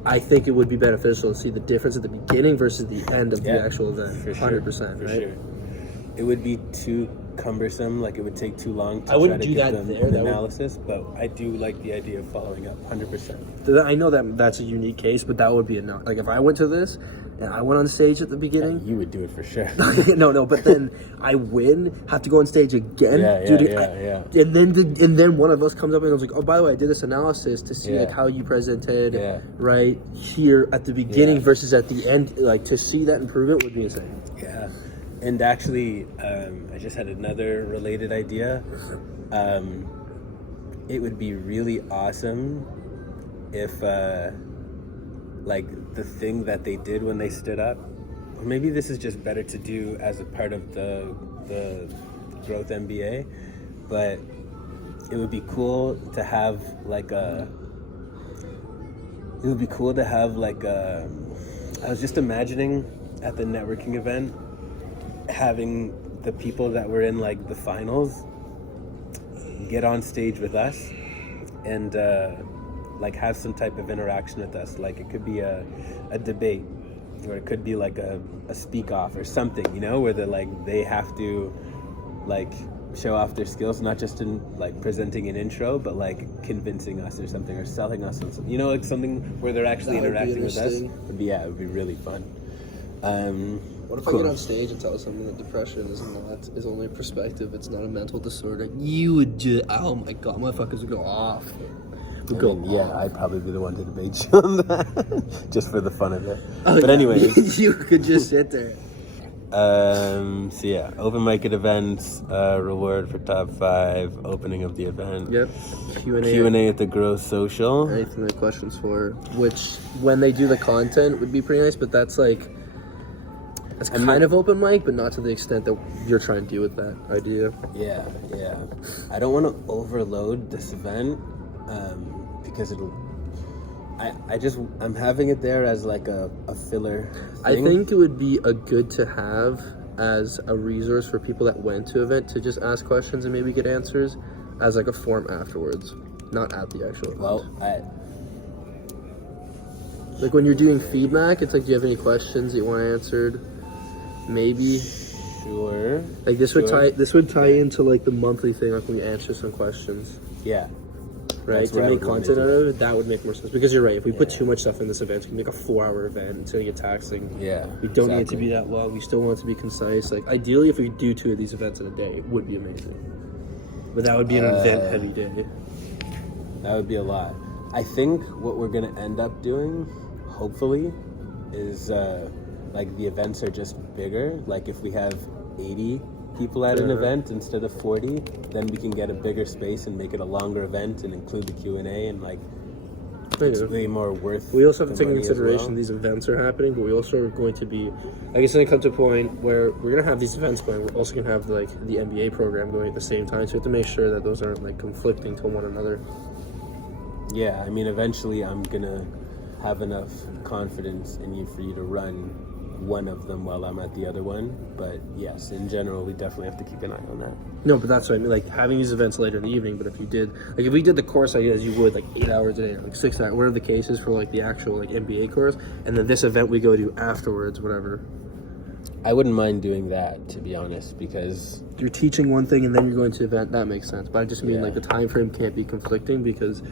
I think it would be beneficial to see the difference at the beginning versus the end of the actual event. For sure. 100%, For right? sure. It would be too cumbersome, like it would take too long to I wouldn't try to do give that them there, an that would- analysis, but I do like the idea of following up 100%. I know that that's a unique case, but that would be enough. Like if I went to this and I went on stage at the beginning, You would do it for sure. no, but then I win, have to go on stage again, Yeah. and then one of us comes up and I was like, oh, by the way, I did this analysis to see like how you presented, right here at the beginning versus at the end, like to see that improvement would be insane. Yeah. And actually, I just had another related idea. It would be really awesome if, like, the thing that they did when they stood up, or maybe this is just better to do as a part of the Growth MBA, but it would be cool to have, like, I was just imagining at the networking event, having the people that were in like the finals get on stage with us and like have some type of interaction with us. Like it could be a debate, or it could be like a speak off or something, you know, where they have to like show off their skills, not just in like presenting an intro, but like convincing us or something, or selling us on something, you know, like something where they're actually interacting with us. It would be really fun. What if I get on stage and tell someone that depression is only a perspective, it's not a mental disorder? You would just, oh my god, motherfuckers would go off. I'd probably be the one to debate you on that, just for the fun of it. Oh, but anyways, you could just sit there. So yeah, open mic at events, reward for top 5, opening of the event. Yep. Q&A at the Growth Social. Anything they have questions for, which when they do the content would be pretty nice, but that's like, it's kind of open mic, but not to the extent that you're trying to do with that idea. Yeah. I don't want to overload this event, because I'm having it there as like a filler thing. I think it would be a good to have as a resource for people that went to event to just ask questions and maybe get answers as like a form afterwards, not at the actual event. Well, like when you're doing feedback, it's like, do you have any questions that you want answered? Maybe. Sure. Like this would tie into like the monthly thing, like when we answer some questions. Yeah. Right, That's to what I make would wanna content out do. of it, that would make more sense. Because you're right, if we put too much stuff in this event, it's gonna make a 4-hour event. It's gonna get taxing. Yeah. We don't need it to be that long. We still want it to be concise. Like ideally, if we could do 2 of these events in a day, it would be amazing. But that would be an event-heavy day. That would be a lot. I think what we're gonna end up doing, hopefully, is like the events are just bigger. Like if we have 80 people at an event instead of 40, then we can get a bigger space and make it a longer event and include the Q&A, and like it's way more worth. We also have to take into the money as consideration well. these events are happening, but we also are going to be, I guess, going to come to a point where we're going to have these events going. We're also going to have like the MBA program going at the same time, so we have to make sure that those aren't like conflicting to one another. Yeah, I mean, eventually I'm gonna have enough confidence in you for you to run one of them while I'm at the other one. But yes, in general, we definitely have to keep an eye on that. No, but that's what I mean. Like having these events later in the evening. But if you did, like if we did the course, like as you would, like 8 hours a day, like 6 hours, whatever the case is for like the actual like MBA course, and then this event we go to afterwards, whatever. I wouldn't mind doing that, to be honest, because You're teaching one thing and then you're going to event. That makes sense. But I just mean Yeah. like the time frame can't be conflicting because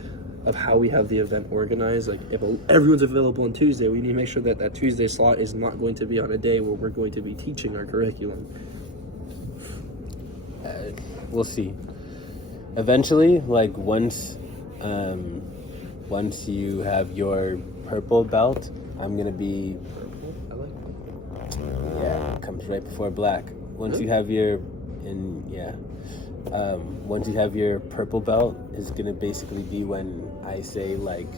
of how we have the event organized. Like if everyone's available on Tuesday, we need to make sure that that Tuesday slot is not going to be on a day where we're going to be teaching our curriculum. we'll see. Eventually, like once you have your purple belt, I'm gonna be I like yeah, it comes right before black. Once you have your once you have your purple belt is gonna basically be when I say like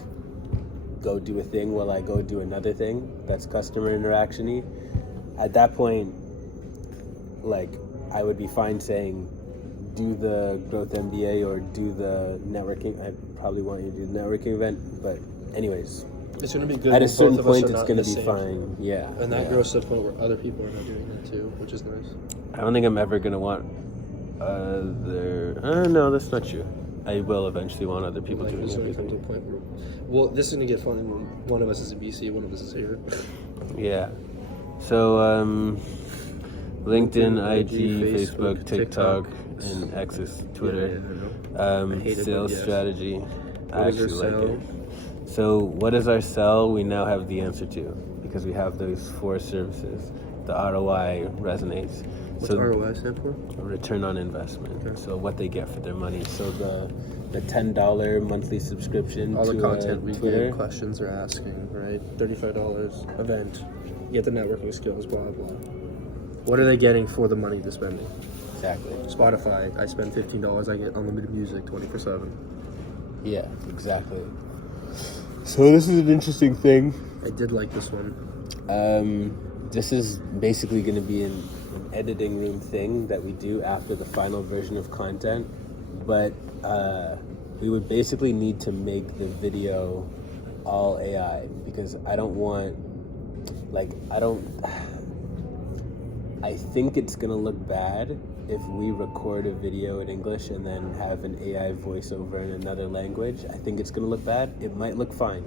go do a thing while I go do another thing that's customer interaction-y. At that point, like I would be fine saying do the growth MBA or do the networking. I probably want you to do the networking event, but anyways, It's going to be good. at a when certain both of us point are it's not going to in the be same- fine. Yeah. And that yeah. grows to the point where other people are not doing that too, which is nice. I don't think I'm ever going to want other... no, that's not true. I will eventually want other people Like, doing it's going to come everything. to a point where, well, this is going to get fun when one of us is in BC, one of us is here. Yeah. So, LinkedIn, IG, Facebook, TikTok, and X's, Twitter. I hate it, Sales but yes. strategy. I What is actually our like sell? it. So, what is our sell? We now have the answer to because we have those 4 services. The ROI resonates. What's ROI stand for? Return on investment. Okay. So what they get for their money. So the $10 monthly subscription All to the content we Twitter. get, questions are asking, right? $35 event, get the networking skills, blah blah. What are they getting for the money they're spending? Exactly. Spotify, I spend $15, I get unlimited music 24/7. Yeah, exactly. So this is an interesting thing. I did like this one. This is basically going to be an editing room thing that we do after the final version of content, but we would basically need to make the video all AI because I think it's going to look bad if we record a video in English and then have an AI voiceover in another language. I think it's going to look bad. It might look fine.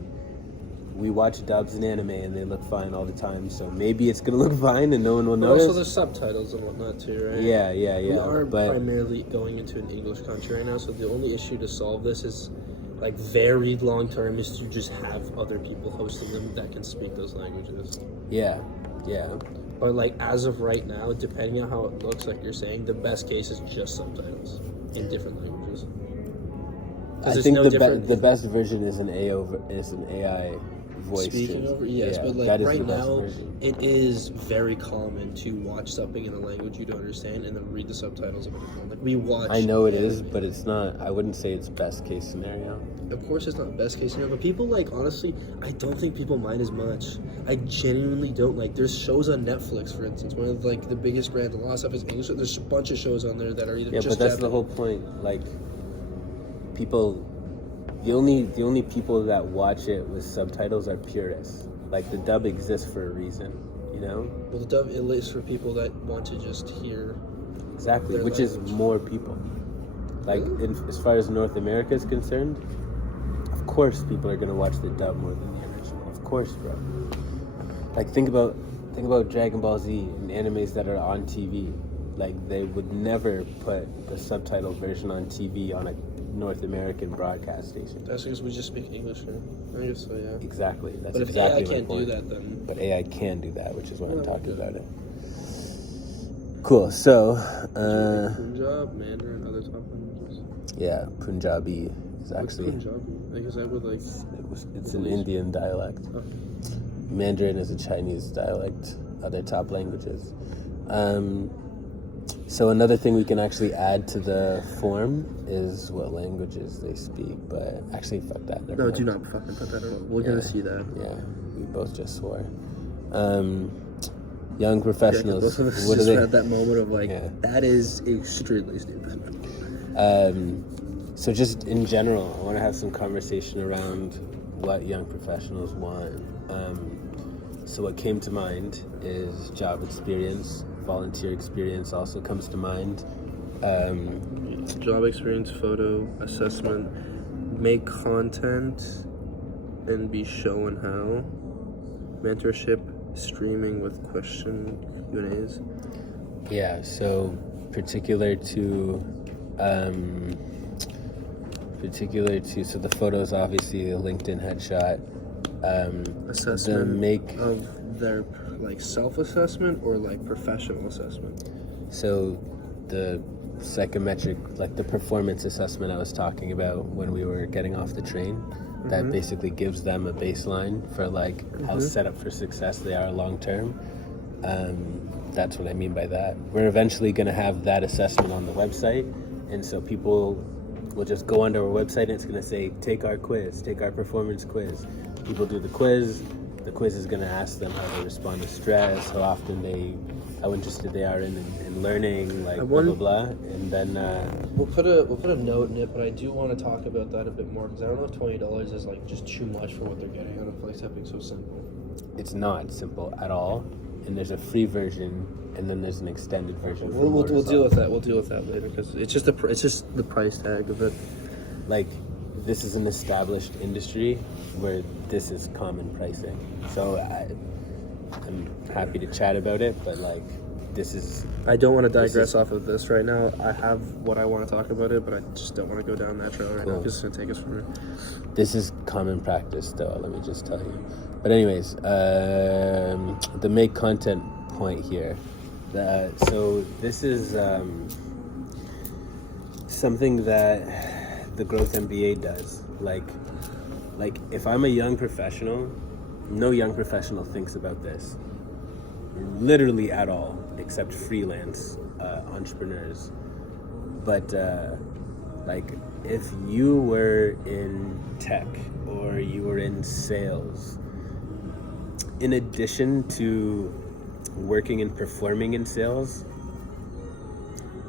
We watch dubs in anime and they look fine all the time, so maybe it's gonna look fine and no one will But notice. also there's subtitles and whatnot too, right? Yeah. We are But primarily going into an English country right now, so the only issue to solve this is, like, very long term, is to just have other people hosting them that can speak those languages. yeah. But like as of right now, depending on how it looks, like you're saying, the best case is just subtitles in different languages. I it's think no the different- best version is an AI voice. Speaking over, yes, Yeah, but like that is right the best now, version. it is very common to watch something in a language you don't understand and then read the subtitles of it. Like we watch. I know it anime. is, but it's not. I wouldn't say it's best case scenario. Of course, it's not best case scenario, but people like honestly, I don't think people mind as much. I genuinely don't. Like, there's shows on Netflix, for instance. One of like the biggest brands, a lot of stuff is English. There's a bunch of shows on there that are either Yeah, just but that's the Japanese. whole point. Like, people, the only people that watch it with subtitles are purists. Like, the dub exists for a reason, you know? Well, the dub it is for people that want to just hear. Exactly, Their which language. is more people. Like, as far as North America is concerned, of course people are gonna watch the dub more than the original. Of course, bro. Like, think about Dragon Ball Z and animes that are on TV. Like, they would never put the subtitle version on TV on a North American broadcast station. That's because we just speak English here. I guess so, yeah. Exactly. That's But if exactly AI my can't point. do that, then But AI can do that, which is why I'm Yeah, talking okay. about it. Cool. So, Punjab, Mandarin, other top languages. yeah, Punjabi is What's actually Punjabi? Like, is that with like? it's an Indian dialect. Oh. Mandarin is a Chinese dialect. Other top languages. So another thing we can actually add to the form is what languages they speak. But actually, fuck that. Never No, mind. do not fucking put that in. We're gonna see that. Yeah, we both just swore. Young Yeah, 'cause professionals. both of us what do just they? had that moment of like, Yeah. that is extremely stupid. So just in general, I want to have some conversation around what young professionals want. So what came to mind is job experience, volunteer experience also comes to mind. Job experience, photo, assessment, make content, and be shown how. Mentorship, streaming with question Q&As. Yeah, so particular to so the photos, obviously a LinkedIn headshot. Assessment of their like self-assessment or like professional assessment. So the psychometric, like the performance assessment I was talking about when we were getting off the train, that basically gives them a baseline for like how set up for success they are long term. That's what I mean by that. We're eventually going to have that assessment on the website, and so people will just go onto our website and it's going to say, take our quiz, take our performance quiz. People do the quiz is going to ask them how they respond to stress, how interested they are in learning, like blah blah blah, and then we'll put a note in it. But I do want to talk about that a bit more because I don't know if $20 is like just too much for what they're getting out of FlexTap being so simple. It's not simple at all, and there's a free version, and then there's an extended version. We'll deal with that. We'll deal with that later because it's just the price tag of it. Like, this is an established industry where this is common pricing. So I'm happy to chat about it, but like, this is... I don't want to digress off of this right now. I have what I want to talk about it, but I just don't want to go down that trail right now because it's going to take us from here. This is common practice, though, let me just tell you. But anyways, the make content point here. So this is something that the Growth MBA does. Like if I'm a young professional, no young professional thinks about this. Literally at all, except freelance entrepreneurs. But like if you were in tech or you were in sales, in addition to working and performing in sales,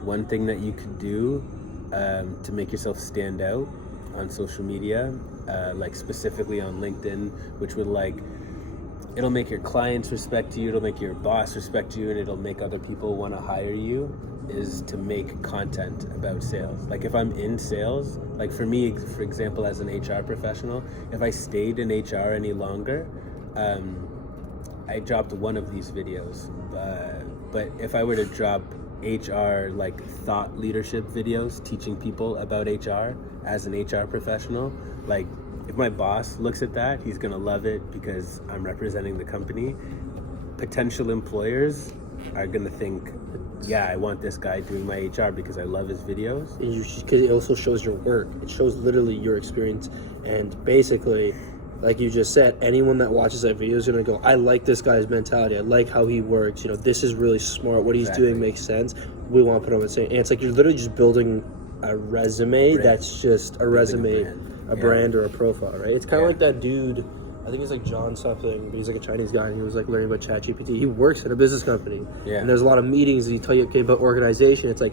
one thing that you could do to make yourself stand out on social media, like specifically on LinkedIn, which would it'll make your clients respect you, it'll make your boss respect you, and it'll make other people want to hire you, is to make content about sales. Like if I'm in sales, like for me, for example, as an HR professional, if I stayed in HR any longer, I dropped one of these videos, but if I were to drop HR like thought leadership videos teaching people about HR as an HR professional, like if my boss looks at that, he's gonna love it because I'm representing the company. Potential employers are gonna think, yeah, I want this guy doing my HR because I love his videos. Because it also shows your work. It shows literally your experience, and basically, like you just said, anyone that watches that video is going to go, I like this guy's mentality. I like how he works. You know, this is really smart. What he's doing makes sense. We want to put him in the same. And it's like you're literally just building a resume that's just a resume, a brand or a profile, right? It's kind of like that dude, I think it's like John something, but he's like a Chinese guy, and he was like learning about ChatGPT. He works at a business company. Yeah. And there's a lot of meetings, and he tell you, okay, about organization. It's like,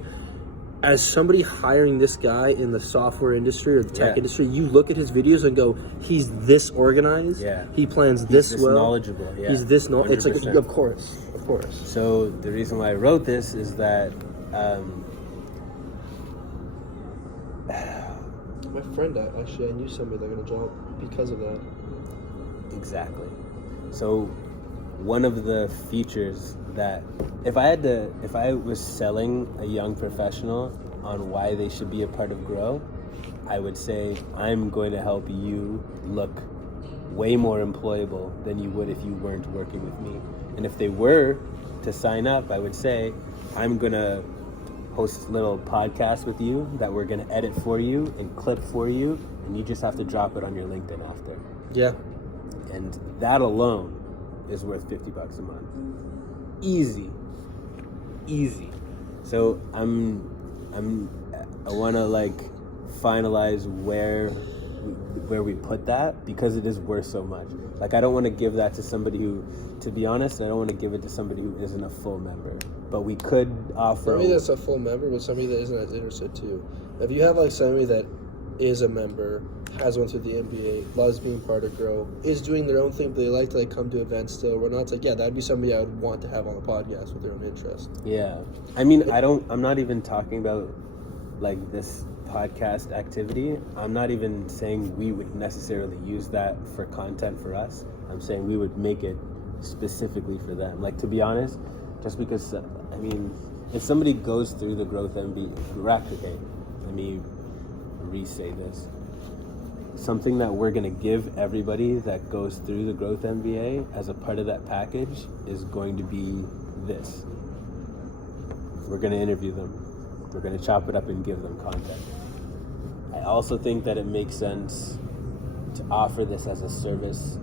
as somebody hiring this guy in the software industry or the tech industry, you look at his videos and go, he's this organized. Yeah. He plans this well. He's knowledgeable. Yeah. He's this knowledgeable. It's like, of course. So the reason why I wrote this is that my friend, actually, I knew somebody that got a job because of that. Exactly. So one of the features that if I was selling a young professional on why they should be a part of Grow, I would say I'm going to help you look way more employable than you would if you weren't working with me. And if they were to sign up, I would say I'm going to host little podcasts with you that we're going to edit for you and clip for you, and you just have to drop it on your LinkedIn after. Yeah. And that alone is worth $50 a month. Easy. So I want to finalize where we put that, because it is worth so much. Like, I don't want to give that to somebody who, to be honest, I don't want to give it to somebody who isn't a full member. But we could offer... Somebody that's a full member, but somebody that isn't as interested too. If you have somebody that is a member, has went through the MBA, loves being part of Grow, is doing their own thing, but they like to like come to events still. We're not, it's like, yeah, that'd be somebody I would want to have on the podcast with their own interest. Yeah. I mean, I'm not even talking about like this podcast activity. I'm not even saying we would necessarily use that for content for us. I'm saying we would make it specifically for them. Like, to be honest, just because, I mean, if somebody goes through the Growth MBA, okay, let me re-say this. Something that we're going to give everybody that goes through the Growth MBA as a part of that package is going to be this. We're going to interview them. We're going to chop it up and give them content. I also think that it makes sense to offer this as a service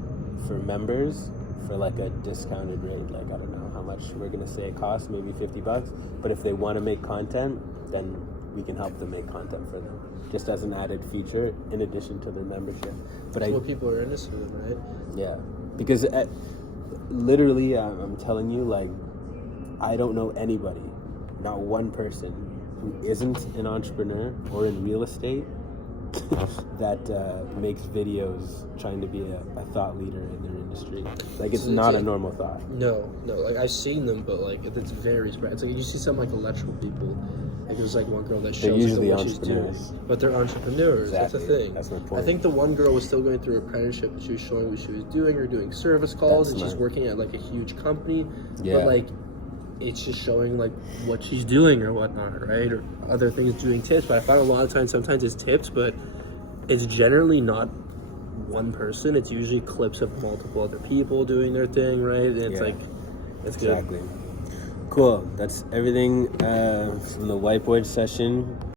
for members for like a discounted rate. Like, I don't know how much we're going to say it costs, maybe $50. But if they want to make content, then we can help them make content for them, just as an added feature in addition to their membership. But That's what people are interested in, right? Yeah, because literally, I'm telling you, like, I don't know anybody, not one person, who isn't an entrepreneur or in real estate that makes videos trying to be a thought leader in their industry. Like, it's not a normal thought. No, like I've seen them, but like it's very spread. It's like you see some like electrical people. Like there's like one girl that They're shows usually like, what she's doing, entrepreneurs. but they're entrepreneurs. Exactly. That's the thing. That's my point. I think the one girl was still going through her apprenticeship, but she was showing what she was doing or doing service calls, That's and she's smart. working at like a huge company. Yeah. But like, it's just showing like what she's doing or whatnot, right? Or other things, doing tips. But I find a lot of times, sometimes it's tips, but it's generally not one person. It's usually clips of multiple other people doing their thing, right? And it's like, it's good. Exactly. Cool. That's everything from the whiteboard session.